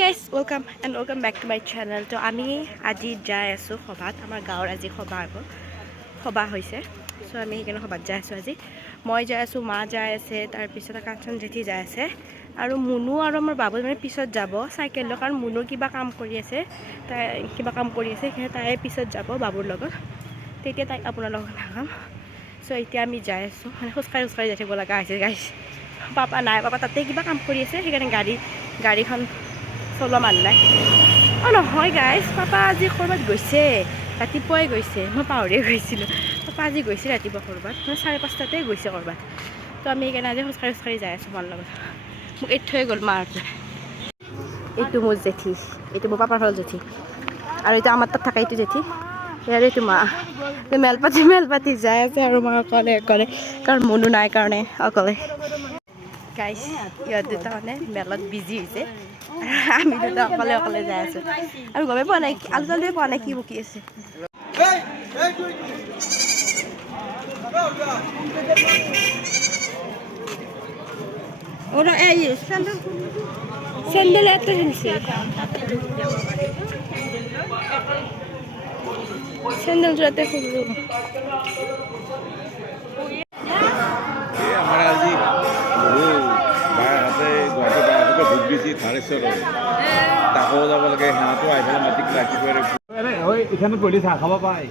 Guys welcome back to my channel. তো আমি আজি যাই আছোঁ সভাত। আমাৰ গাঁৱৰ আজি সভা হৈছে। চ' আমি সেইকাৰণে সভাত যাই আছোঁ আজি। মই যাই আছোঁ, মা যাই আছে, তাৰপিছত কাঞ্চন জেঠি যাই আছে আৰু মুনু আৰু আমাৰ বাবু মানে পিছত যাব চাইকেল লৈ, কাৰণ মুনুৰ কিবা কাম কৰি আছে, সেইকাৰণে তাই পিছত যাব বাবুৰ লগত। তেতিয়া তাইক আপোনাৰ লগত নাগাম। চ' এতিয়া আমি যাই আছোঁ, মানে খোজকাঢ়ি যাই থাকিব লগা হৈছে গাইজ। পাপা নাই, পাপা তাতে কিবা কাম কৰি আছে, সেইকাৰণে গাড়ীখন চলোৱা মানুহ নাই। অঁ নহয় গাইজ, পাপা আজি ক'ৰবাত গৈছে, ৰাতিপুৱাই গৈছে, মই পাহৰিয়ে গৈছিলোঁ। পাপা আজি গৈছে ৰাতিপুৱা ক'ৰবাত, মানে 5:30 গৈছে ক'ৰবাত। তো আমি সেইকাৰণে আজি খোজকাঢ়ি যাই আছোঁ মাৰ লগত। মোক এৰি থৈ গ'ল মাহঁতে। এইটো মোৰ জেঠি, এইটো মোৰ পাপাৰ ঘৰৰ জেঠি, আৰু এইটো আমাৰ তাত থকা এইটো জেঠি, ইয়াৰ এইটো মা। মেল পাতি যাই আছে আৰু মা অকলে, কাৰণ মুনু নাই কাৰণে অকলে। গাইজ ইহঁত দুটা মানে মেলত বিজি হৈছে, আমি দুটা অকলে যাই আছোঁ আৰু গমেই পোৱা নাই, আলুৱে পোৱা নাই কি বকি আছে। চেণ্ডেল এটা কিনিছে, চেণ্ডেলযোৰ ইয়াতে খুলিলোঁ। আমাৰ আজি বাৰহাতে গুৱাহাটী বাৰহাতে ভোট দিছে থাৰেশ্বৰত, তাকো যাব লাগে। সিহঁতো আহি পেলাই মাটিক ৰাতিপুৱাই এইখানে গ'লে চাহ খাব পায়।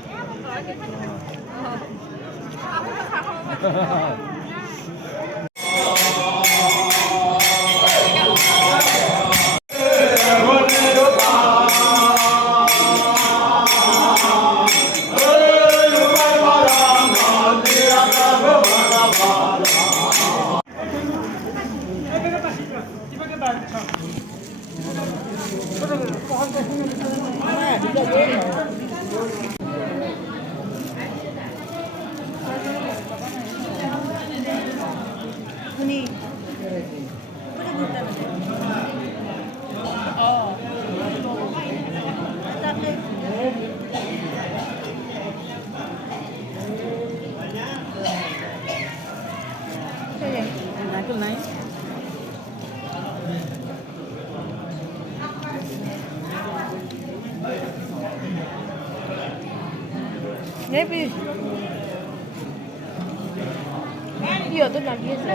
ইহঁতো লাগি আছে,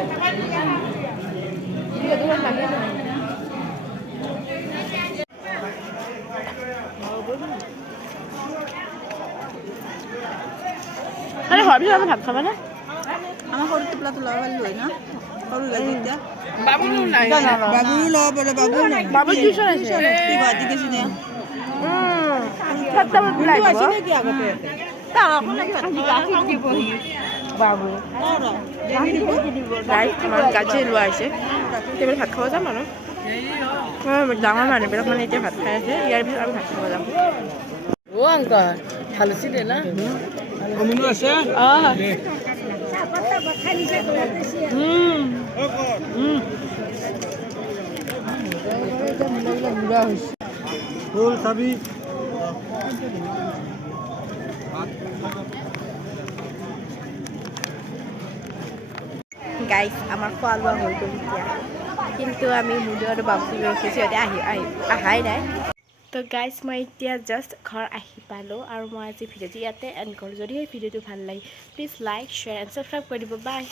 আৰে ভাবি আমি ভাত খাবা না? আমাৰ সৰু টোপলাটো ল'ব পাৰিলো হয় না, সৰু গাড়ী এতিয়া বাবুলো ল'ব পাৰে। বাবু টিউচন আছে, কি গুৱাহাটী গৈছে নে? আছে নেকি আগতে বাবু আমাৰ গাজি লোৱা হৈছে, এতিয়া ভাত খাব যাম আৰু ডাঙৰ মানুহবিলাক মানে এতিয়া ভাত খাই আছে, ইয়াৰ পিছত আমি ভাত খাব যাম। ও আঙ্কা ভালো ছিল না অমিনো আছে। ফুল খাবি গাইজ আমাৰ খোৱা লোৱা হৈ গ'ল এতিয়া, কিন্তু আমি মুনু আৰু বাবুক ৰখিছোঁ, সিহঁতে আহাই নাই। তো গাইজ মই এতিয়া জাষ্ট ঘৰ আহি পালোঁ, আৰু মই আজি ভিডিঅ'টো ইয়াতে এণ্ড কৰোঁ। যদি সেই ভিডিঅ'টো ভাল লাগে please like, share and subscribe কৰি দিব। বাই।